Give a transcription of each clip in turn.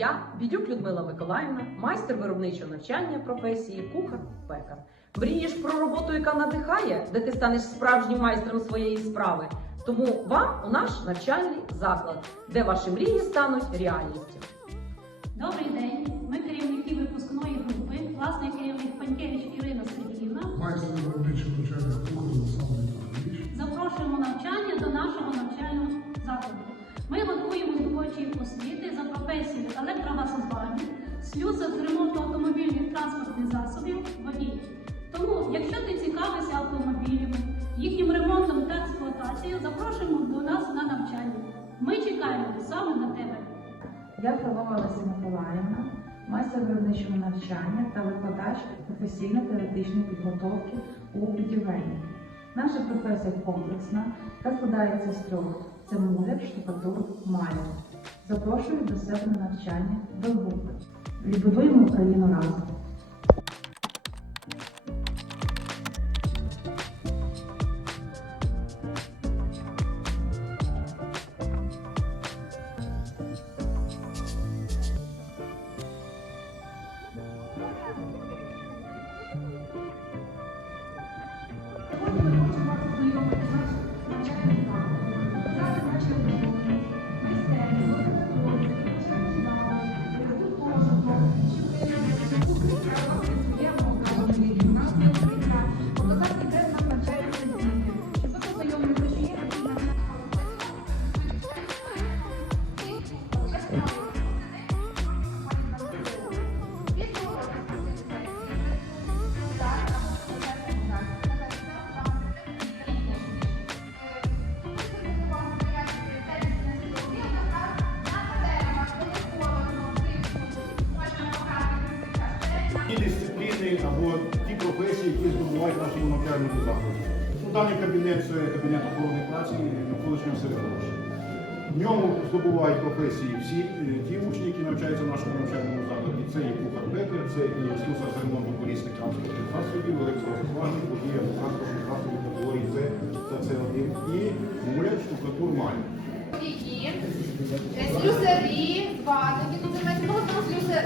Я, Бідюк Людмила Миколаївна, майстер виробничого навчання професії кухар-пекар. Мрієш про роботу, яка надихає, де ти станеш справжнім майстром своєї справи. Тому вам у наш навчальний заклад, де ваші мрії стануть реальністю. Добрий день. Ми керівники випускної групи, класний керівник Панькевич Ірина Сергіївна. Майстер виробничого навчання кухар Олександр Віталійович. Запрошуємо навчання до нашого навчального закладу. Ми готуємо здобувачів освіти за професією електрогазозварник, слюсар з ремонту автомобільних транспортних засобів, водій. Тому, якщо ти цікавишся автомобілями, їхнім ремонтом та експлуатацією, запрошуємо до нас на навчання. Ми чекаємо саме на тебе. Я Олеся Миколаївна, майстер виробничого навчання та викладач професійно-теоретичної підготовки у будівельні. Наша професія комплексна та складається з трьох: це муляр, штукатур, маляр. Запрошую до себе на навчання до групи. Любимо Україну разом. Або ті професії, які здобувають в нашому навчальному закладі. Ну, Даний кабінет це кабінет охорони праці навколишнього середовища. В ньому здобувають професії всі е, ті учні, які навчаються в нашому навчальному закладі. Це і кухар пекар це і слюсар ремонту колісних транспортних засобів, електрозважних, водія транспортних засобів категорії С та С1 і муляр, штукатур маляр. Е, Слюсарі, два, такі називають, там слюсар,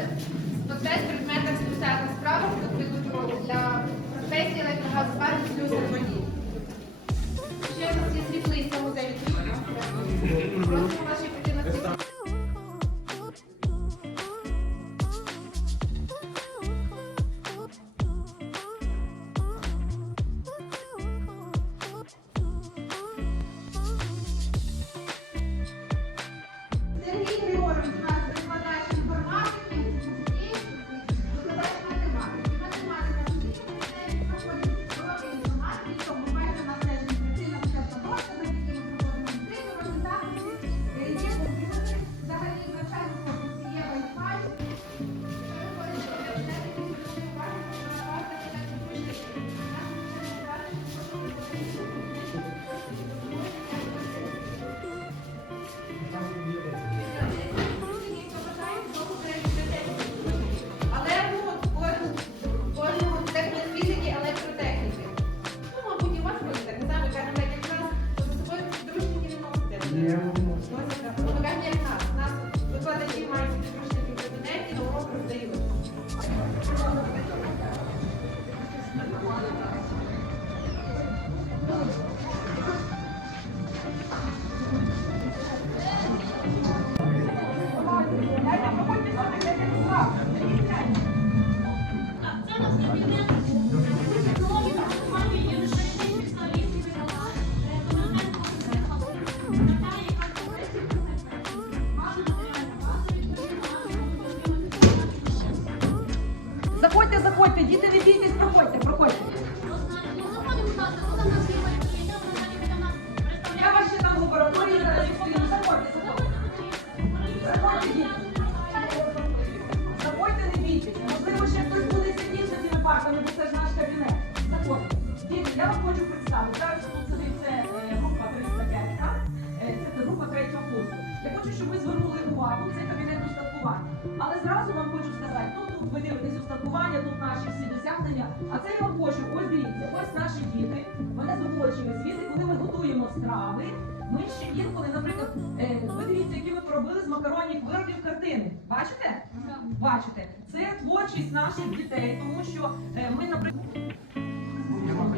досягнення. А це я вам хочу, ось дивіться, ось наші діти, вони здобувачі освіти, коли ми готуємо страви, ми ще інколи, наприклад, е, ви дивіться, які ми поробили з макаронних виробів картини. Бачите? Бачите? Це творчість наших дітей, тому що е, ми, наприклад. Можливо,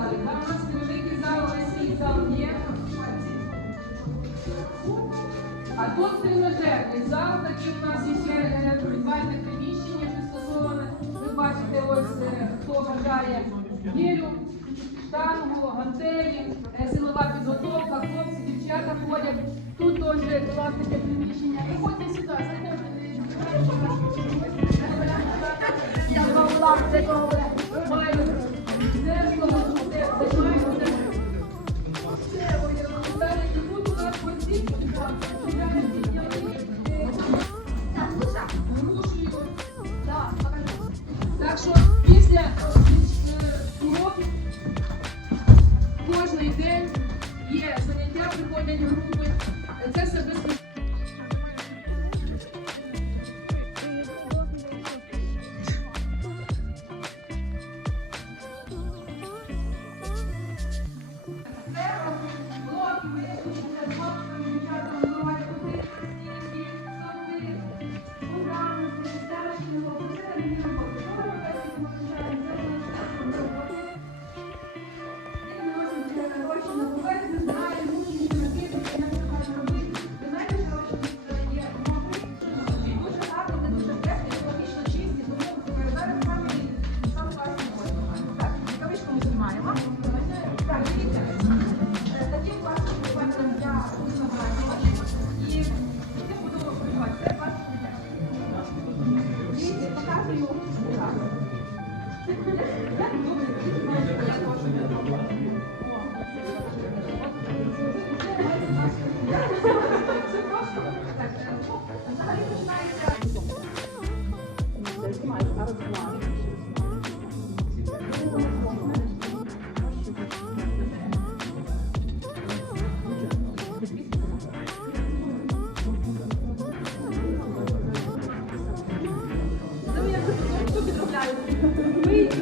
ви були в залі. Великий зал, весь зал є. А тут тренажерний зал, такий у нас є ще е, підвальне приміщення пристосоване. Ви бачите, ось е, хто бажає гірю, штангу, гантелі, е, силова підготовка, хлопці, дівчата ходять. Тут теж власне приміщення. Приходьте сюди, зайдемо. Я вам це коли Це все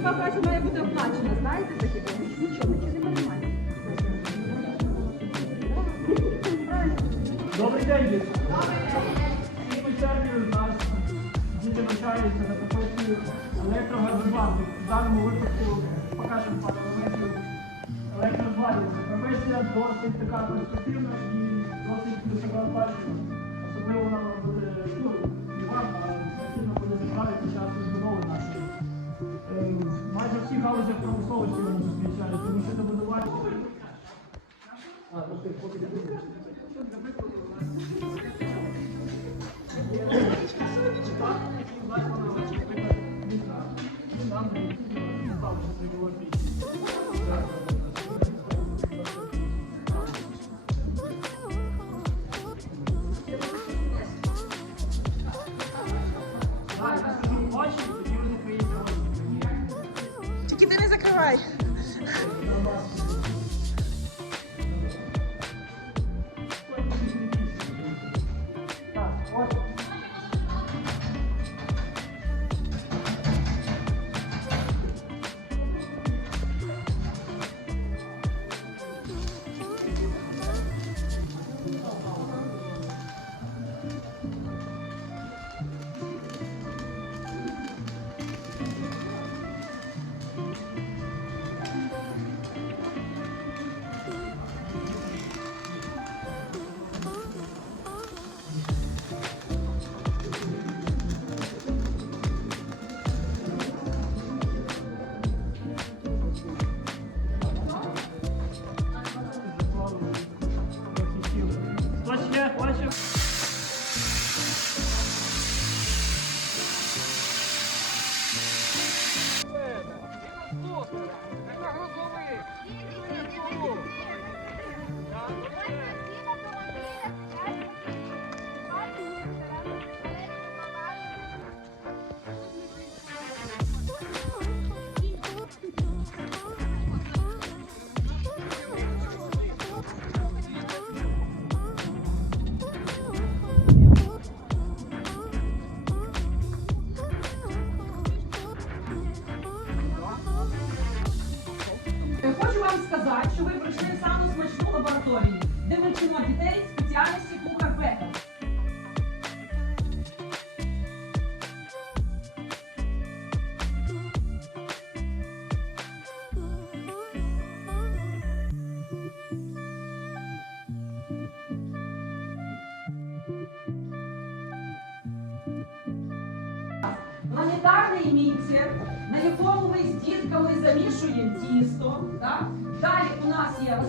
Хіба праця має бути оплачена, знаєте такі? Нічого, нічого не розумієте. Добрий день, діти. Всі черві у нас діти навчаються на професію електрогазувальник. В даному випадку покажемо пару елементів електрозвалювання. Професія досить така перспективна і досить висока оплачена. Особливо вона буде ну, і вам, а необхідно буде справити під галузях промисловості вони зустрічають, тому що добудувати. Очі, Хто ще планетарний міксер, на якому ми з дітками замішуємо тісто. Так? Далі у нас є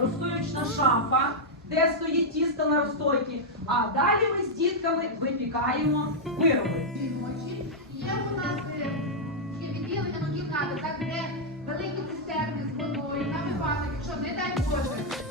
розстоючна шафа, де стоїть тісто на розстойці. А далі ми з дітками випікаємо вироби. Є у нас е, є відділення на так де великі цистерни з водою, на випадок, якщо не дай Боже.